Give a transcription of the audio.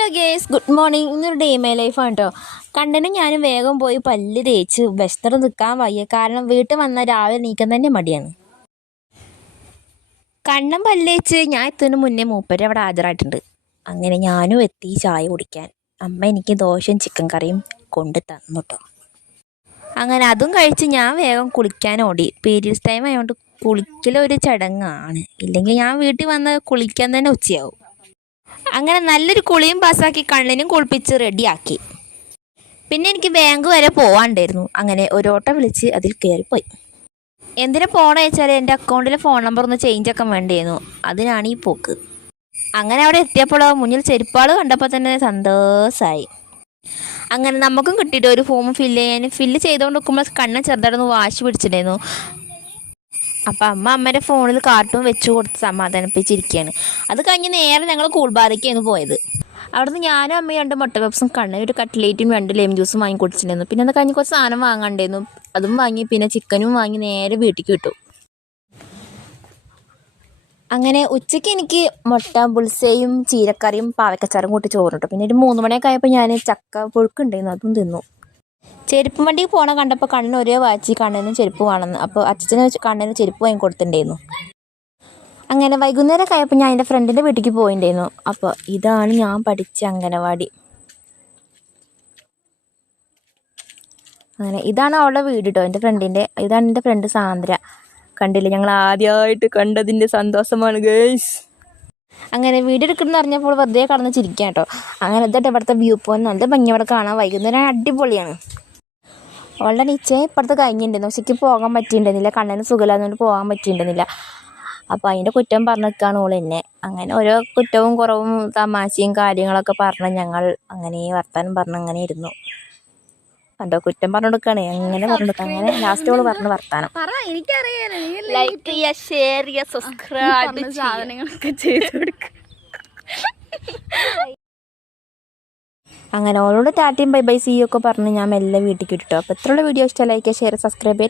Hello guys, good morning. ഇന്നൊരു day my ലൈഫാണ് കേട്ടോ. കണ്ണനും ഞാനും വേഗം പോയി പല്ല് തേച്ച് ബെസ്റ്റർ നിൽക്കാൻ വയ്യ. കാരണം വീട്ടിൽ വന്നാൽ രാവിലെ നീക്കാൻ തന്നെ മടിയാണ്. കണ്ണൻ പല്ല് തേച്ച് ഞാൻ എത്തുന്നതിന് മുന്നേ മൂപ്പര് അവിടെ ഹാജരായിട്ടുണ്ട്. അങ്ങനെ ഞാനും എത്തി ചായ കുടിക്കാൻ. അമ്മ എനിക്ക് ദോശയും ചിക്കൻ കറിയും കൊണ്ട് തന്നു കേട്ടോ. അങ്ങനെ അതും കഴിച്ച് ഞാൻ വേഗം കുളിക്കാൻ ഓടി. പീരിയഡ്സ് ടൈം ആയതുകൊണ്ട് കുളിക്കലൊരു ചടങ്ങാണ്. ഇല്ലെങ്കിൽ ഞാൻ വീട്ടിൽ വന്ന് കുളിക്കാൻ തന്നെ ഉച്ചയാവും. അങ്ങനെ നല്ലൊരു കുളിയും പാസ്സാക്കി കണ്ണിനും കുളിപ്പിച്ച് റെഡിയാക്കി. പിന്നെ എനിക്ക് ബാങ്ക് വരെ പോകാണ്ടായിരുന്നു. അങ്ങനെ ഒരോട്ടം വിളിച്ച് അതിൽ കയറിപ്പോയി. എന്തിനാ പോകണമെന്ന് വെച്ചാൽ എൻ്റെ അക്കൗണ്ടിലെ ഫോൺ നമ്പർ ഒന്ന് ചേഞ്ച് ആക്കാൻ വേണ്ടിയിരുന്നു. അതിനാണ് ഈ പോക്ക്. അങ്ങനെ അവിടെ എത്തിയപ്പോഴോ മുന്നിൽ ചെരുപ്പാൾ കണ്ടപ്പോൾ തന്നെ സന്തോഷമായി. അങ്ങനെ നമുക്കും കിട്ടിയിട്ട് ഒരു ഫോം ഫില്ല് ചെയ്തുകൊണ്ട് നിൽക്കുമ്പോൾ കണ്ണൻ ചെറുതായിട്ടൊന്ന് വാശി പിടിച്ചിട്ടുണ്ടായിരുന്നു. അപ്പം അമ്മേൻ്റെ ഫോണിൽ കാർട്ടൂൺ വെച്ച് കൊടുത്ത് സമാധാനിപ്പിച്ചിരിക്കുകയാണ്. അത് കഴിഞ്ഞ് നേരെ ഞങ്ങൾ കൂൾബാറിക്കായിരുന്നു പോയത്. അവിടുന്ന് ഞാനും അമ്മയും 2 മുട്ട പപ്സും കണ്ണനും ഒരു കട്ട്ലേറ്റും 2 ലെമൺ ജ്യൂസും വാങ്ങി കൊടുത്തിട്ടുണ്ടായിരുന്നു. പിന്നെ അത് കഴിഞ്ഞ് കുറച്ച് സാധനം വാങ്ങാണ്ടായിരുന്നു. അതും വാങ്ങി, പിന്നെ ചിക്കനും വാങ്ങി നേരെ വീട്ടിലേക്ക് വിട്ടു. അങ്ങനെ ഉച്ചയ്ക്ക് എനിക്ക് മുട്ട ബുൾസയും ചീരക്കറിയും പാവക്കച്ചാറും കൂട്ടി ചോറ് കിട്ടും. പിന്നെ ഒരു 3 മണിയൊക്കെ ആയപ്പോൾ ഞാൻ ചക്ക പുഴുക്കുണ്ടായിരുന്നു, അതും തിന്നു. ചെരുപ്പ് വണ്ടിക്ക് പോകണ കണ്ടപ്പോൾ കണ്ണിന് ഒരേ വാച്ചി കണ്ണിനും ചെരുപ്പ് വേണമെന്ന്. അപ്പോൾ അച്ഛന് കണ്ണിന് ചെരുപ്പ് വാങ്ങി കൊടുത്തിട്ടുണ്ടായിരുന്നു. അങ്ങനെ വൈകുന്നേരം ആയപ്പോൾ ഞാൻ എൻ്റെ ഫ്രണ്ടിൻ്റെ വീട്ടിലേക്ക് പോയിട്ടുണ്ടായിരുന്നു. അപ്പോൾ ഇതാണ് ഞാൻ പഠിച്ച അംഗനവാടി. അങ്ങനെ ഇതാണ് അവളുടെ വീട് കേട്ടോ, എൻ്റെ ഫ്രണ്ടിൻ്റെ. ഇതാണ് എൻ്റെ ഫ്രണ്ട് സാന്ദ്ര. കണ്ടില്ലേ, ഞങ്ങൾ ആദ്യമായിട്ട് കണ്ടതിൻ്റെ സന്തോഷമാണ് ഗേയ്സ്. അങ്ങനെ വീഡിയോ എടുക്കണമെന്ന് അറിഞ്ഞപ്പോൾ വെറുതെ കടന്ന് ചിരിക്കാം കേട്ടോ. അങ്ങനെ ഇതായിട്ട് ഇവിടുത്തെ വ്യൂ പോയിന്റ് നല്ല ഭംഗി അവിടെ കാണാൻ. വൈകുന്നേരം അടിപൊളിയാണ്. അവളുടെ നിശ്ചയം ഇപ്പുറത്ത് കഴിഞ്ഞിട്ടുണ്ടായിരുന്നു. ഉച്ചയ്ക്ക് പോകാൻ പറ്റിയിട്ടുണ്ടായിരുന്നില്ല, കണ്ണിന് സുഖമില്ലാതുകൊണ്ട് പോകാൻ പറ്റിയിട്ടുണ്ടായിരുന്നില്ല. അപ്പോൾ അതിൻ്റെ കുറ്റം പറഞ്ഞു നിൽക്കുകയാണ് ഓൾ എന്നെ. അങ്ങനെ ഓരോ കുറ്റവും കുറവും തമാശയും കാര്യങ്ങളൊക്കെ പറഞ്ഞ് ഞങ്ങൾ അങ്ങനെ വർത്താനം പറഞ്ഞ് അങ്ങനെ ഇരുന്നു. കണ്ടോ, കുറ്റം പറഞ്ഞു കൊടുക്കുകയാണ്, എങ്ങനെ പറഞ്ഞു കൊടുക്കുക. അങ്ങനെ ലാസ്റ്റ് ഓള് പറഞ്ഞു വർത്താനം. ലൈക്ക് ചെയ്യുക, ഷെയർ ചെയ്യുക, സബ്സ്ക്രൈബ് സാധനങ്ങളൊക്കെ ചെയ്ത് കൊടുക്കുക. അങ്ങനെ ഓളോട് ടാറ്റയും ബൈ ബൈ സീ ഒക്കെ പറഞ്ഞ് ഞാൻ മെല്ലെ വീട്ടിലേക്ക് ഇട്ടു. അപ്പോൾ ഇത്രയുള്ള വീഡിയോ ഇഷ്ടമായി ലൈക്ക് ഷെയർ സബ്സ്ക്രൈബ്